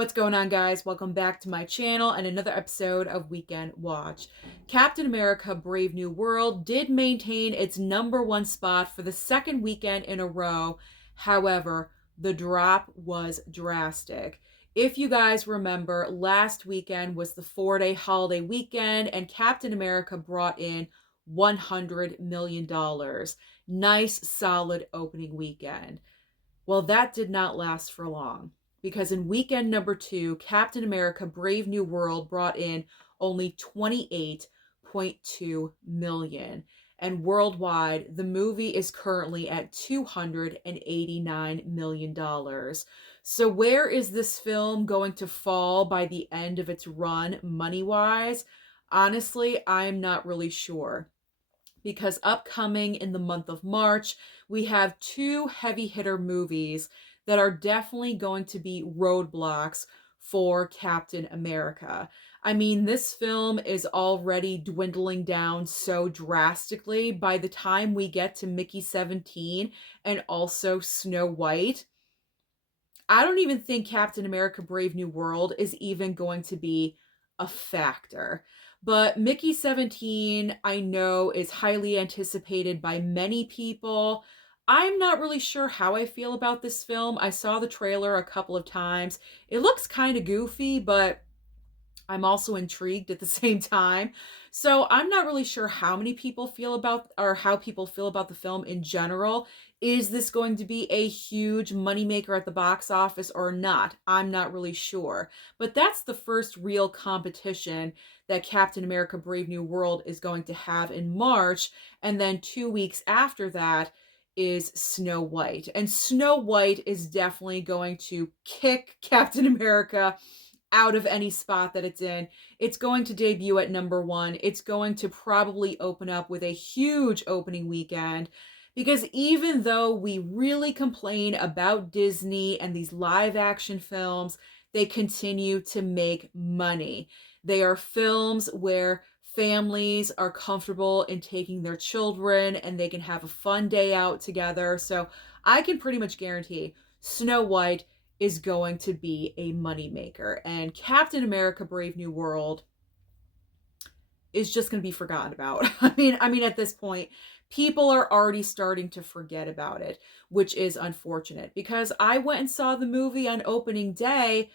What's going on, guys? Welcome back to my channel and another episode of Weekend Watch. Captain America Brave New World did maintain its #1 spot for the second weekend in a row. However, the drop was drastic. If you guys remember, last weekend was the 4-day holiday weekend and Captain America brought in $100 million. Nice, solid opening weekend. Well, that did not last for long because in weekend #2, Captain America Brave New World brought in only 28.2 million. And worldwide, the movie is currently at $289 million. So where is this film going to fall by the end of its run money-wise? Honestly, I'm not really sure because upcoming in the month of March, we have two heavy hitter movies that are definitely going to be roadblocks for Captain America. I mean, this film is already dwindling down so drastically. By the time we get to Mickey 17 and also Snow White, I don't even think Captain America Brave New World is even going to be a factor. But Mickey 17, I know, is highly anticipated by many people. I'm not really sure how I feel about this film. I saw the trailer a couple of times. It looks kind of goofy, but I'm also intrigued at the same time. So I'm not really sure how many people feel about or how people feel about the film in general. Is this going to be a huge moneymaker at the box office or not? I'm not really sure. But that's the first real competition that Captain America Brave New World is going to have in March. And then 2 weeks after that is Snow White. And Snow White is definitely going to kick Captain America out of any spot that it's in. It's going to debut at #1. It's going to probably open up with a huge opening weekend because even though we really complain about Disney and these live action films, they continue to make money. They are films where families are comfortable in taking their children and they can have a fun day out together. So I can pretty much guarantee Snow White is going to be a moneymaker. And Captain America Brave New World is just going to be forgotten about. I mean at this point, people are already starting to forget about it, which is unfortunate because I went and saw the movie on opening day.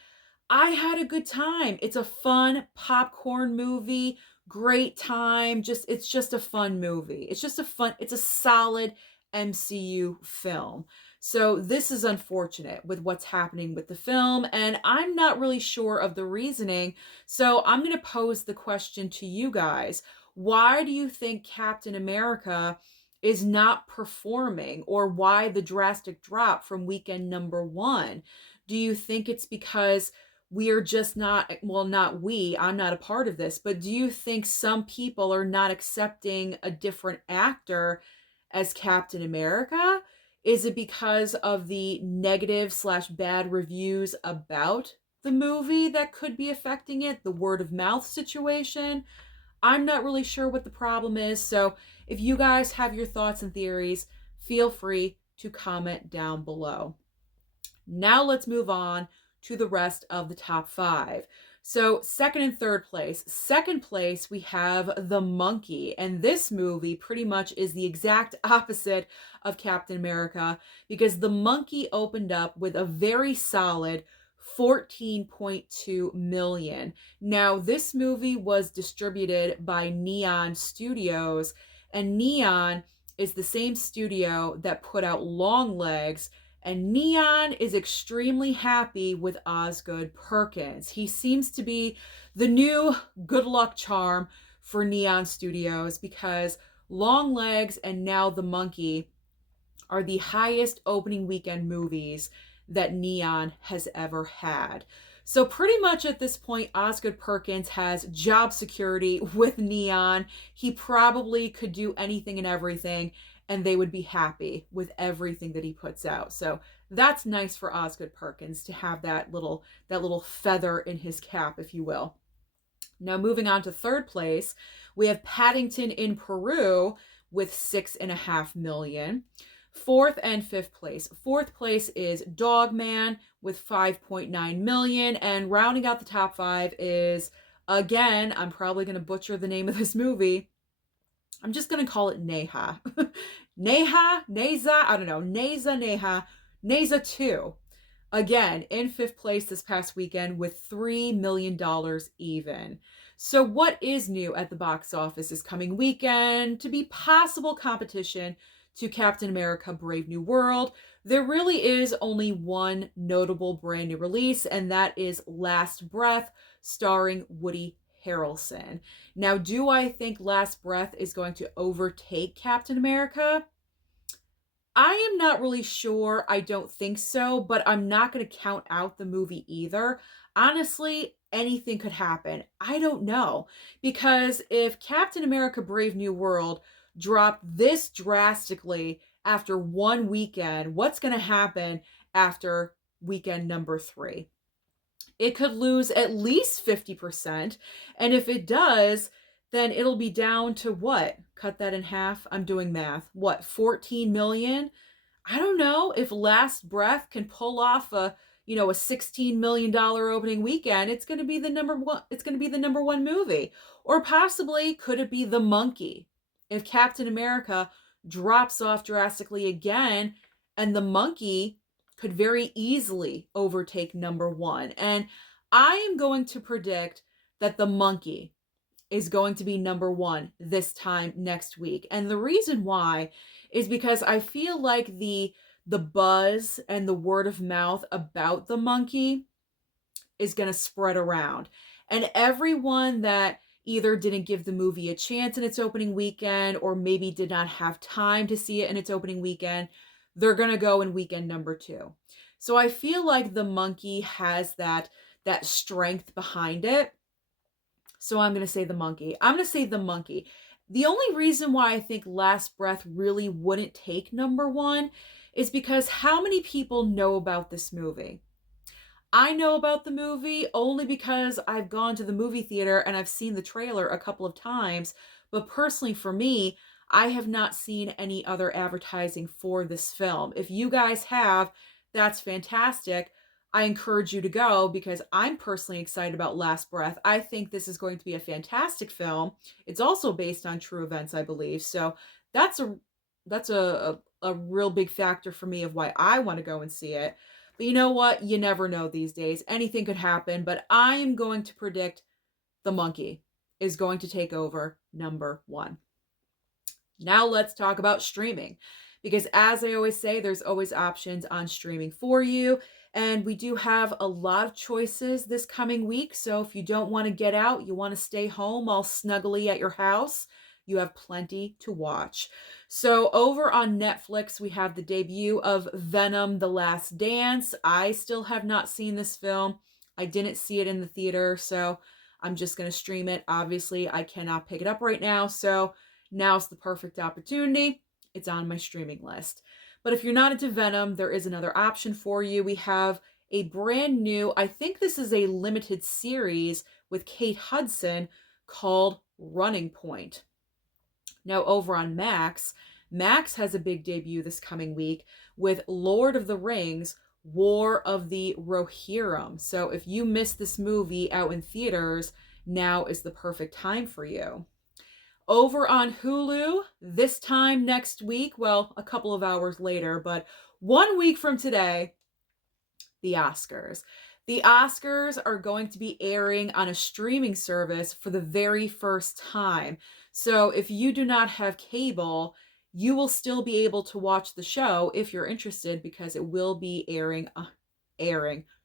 I had a good time. It's a fun popcorn movie, great time. It's just a fun movie. It's a solid MCU film. So this is unfortunate with what's happening with the film, and I'm not really sure of the reasoning. So I'm going to pose the question to you guys. Why do you think Captain America is not performing, or why the drastic drop from weekend #1? Do you think it's because we are just not, well, not we, I'm not a part of this, but do you think some people are not accepting a different actor as Captain America? Is it because of the negative slash bad reviews about the movie that could be affecting it? The word of mouth situation? I'm not really sure what the problem is. So if you guys have your thoughts and theories, feel free to comment down below. Now let's move on to the rest of the top 5. So second and third place. Second place, we have The Monkey. And this movie pretty much is the exact opposite of Captain America because The Monkey opened up with a very solid 14.2 million. Now, this movie was distributed by Neon Studios, and Neon is the same studio that put out Longlegs, and Neon is extremely happy with Osgood Perkins. He seems to be the new good luck charm for Neon Studios because Longlegs and now The Monkey are the highest opening weekend movies that Neon has ever had. So pretty much at this point, Osgood Perkins has job security with Neon. He probably could do anything and everything, and they would be happy with everything that he puts out. So that's nice for Osgood Perkins to have that little feather in his cap, if you will. Now moving on to third place, we have Paddington in Peru with 6.5 million. Fourth and fifth place. Fourth place is Dogman with 5.9 million. And rounding out the top five is, again, I'm probably going to butcher the name of this movie. I'm just going to call it Neha. Neza, I don't know. Neha, Neza 2. Again, in fifth place this past weekend with $3 million even. So, what is new at the box office this coming weekend to be possible competition to Captain America Brave New World? There really is only one notable brand new release, and that is Last Breath, starring Woody Harrelson. Now, do I think Last Breath is going to overtake Captain America? I am not really sure. I don't think so, but I'm not going to count out the movie either. Honestly, anything could happen. I don't know. Because if Captain America Brave New World dropped this drastically after one weekend, what's going to happen after weekend number 3? It could lose at least 50%. And if it does, then it'll be down to what? Cut that in half. I'm doing math. What, 14 million? I don't know if Last Breath can pull off a $16 million opening weekend. It's going to be the number one. It's going to be the number one movie. Or possibly could it be The Monkey? If Captain America drops off drastically again, and The Monkey could very easily overtake number one. And I am going to predict that The Monkey is going to be number one this time next week. And the reason why is because I feel like the buzz and the word of mouth about The Monkey is going to spread around. And everyone that either didn't give the movie a chance in its opening weekend or maybe did not have time to see it in its opening weekend, they're going to go in weekend number 2. So I feel like The Monkey has that strength behind it. So I'm going to say The Monkey. I'm going to say The Monkey. The only reason why I think Last Breath really wouldn't take number 1 is because how many people know about this movie? I know about the movie only because I've gone to the movie theater and I've seen the trailer a couple of times. But personally for me, I have not seen any other advertising for this film. If you guys have, that's fantastic. I encourage you to go because I'm personally excited about Last Breath. I think this is going to be a fantastic film. It's also based on true events, I believe. So that's a real big factor for me of why I want to go and see it. But you know what? You never know these days. Anything could happen. But I am going to predict The Monkey is going to take over number 1. Now let's talk about streaming. Because as I always say, there's always options on streaming for you. And we do have a lot of choices this coming week. So if you don't want to get out, you want to stay home all snuggly at your house, you have plenty to watch. So over on Netflix, we have the debut of Venom: The Last Dance. I still have not seen this film. I didn't see it in the theater, so I'm just going to stream it. Obviously, I cannot pick it up right now, so now's the perfect opportunity. It's on my streaming list. But if you're not into Venom, there is another option for you. We have a brand new, I think this is a limited series with Kate Hudson called Running Point. Now over on Max has a big debut this coming week with Lord of the Rings, War of the Rohirrim. So if you missed this movie out in theaters, now is the perfect time for you. Over on Hulu, this time next week, well, a couple of hours later, but 1 week from today, the Oscars. The Oscars are going to be airing on a streaming service for the very first time. So if you do not have cable, you will still be able to watch the show if you're interested because it will be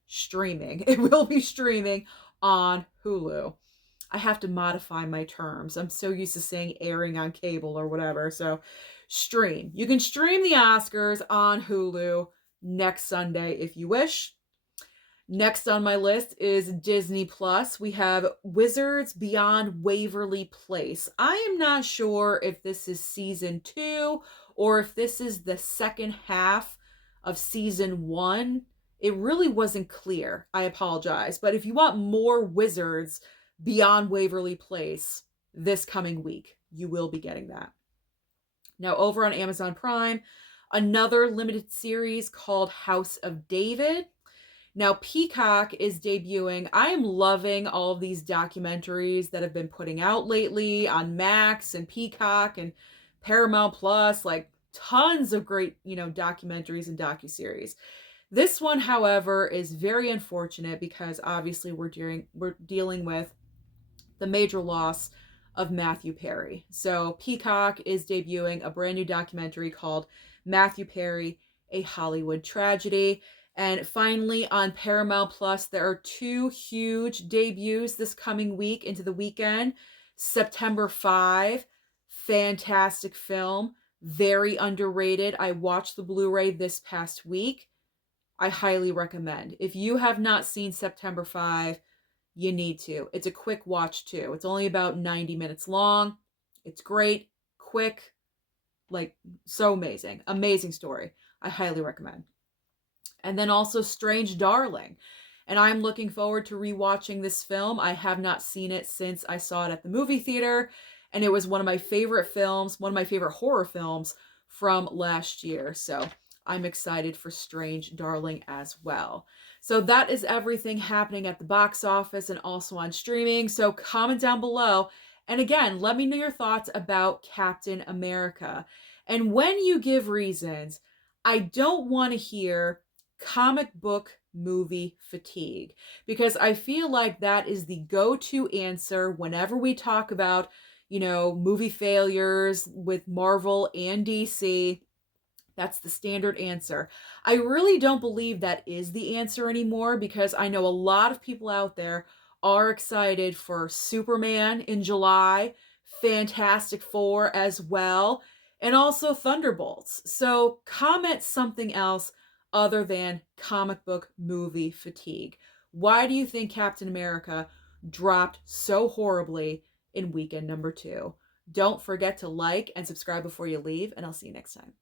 streaming. It will be streaming on Hulu. I have to modify my terms. I'm so used to saying airing on cable or whatever. So stream. You can stream the Oscars on Hulu next Sunday if you wish. Next on my list is Disney Plus. We have Wizards Beyond Waverly Place. I am not sure if this is season 2 or if this is the second half of season 1. It really wasn't clear. I apologize. But if you want more Wizards Beyond Waverly Place this coming week, you will be getting that. Now over on Amazon Prime, another limited series called House of David. Now, Peacock is debuting. I am loving all of these documentaries that have been putting out lately on Max and Peacock and Paramount Plus, like tons of great, documentaries and docuseries. This one, however, is very unfortunate because obviously we're dealing with the major loss of Matthew Perry. So Peacock is debuting a brand new documentary called Matthew Perry, A Hollywood Tragedy. And finally, on Paramount Plus, there are two huge debuts this coming week into the weekend. September 5, fantastic film, very underrated. I watched the Blu-ray this past week. I highly recommend. If you have not seen September 5, you need to. It's a quick watch too. It's only about 90 minutes long. It's great, quick, like so amazing. Amazing story. I highly recommend. And then also Strange Darling. And I'm looking forward to rewatching this film. I have not seen it since I saw it at the movie theater, and it was one of my favorite films, one of my favorite horror films from last year. So I'm excited for Strange Darling as well. So that is everything happening at the box office and also on streaming. So comment down below. And again, let me know your thoughts about Captain America. And when you give reasons, I don't want to hear comic book movie fatigue, because I feel like that is the go-to answer whenever we talk about, movie failures with Marvel and DC. That's the standard answer. I really don't believe that is the answer anymore, because I know a lot of people out there are excited for Superman in July, Fantastic Four as well, and also Thunderbolts. So comment something else other than comic book movie fatigue. Why do you think Captain America dropped so horribly in weekend number 2? Don't forget to like and subscribe before you leave, and I'll see you next time.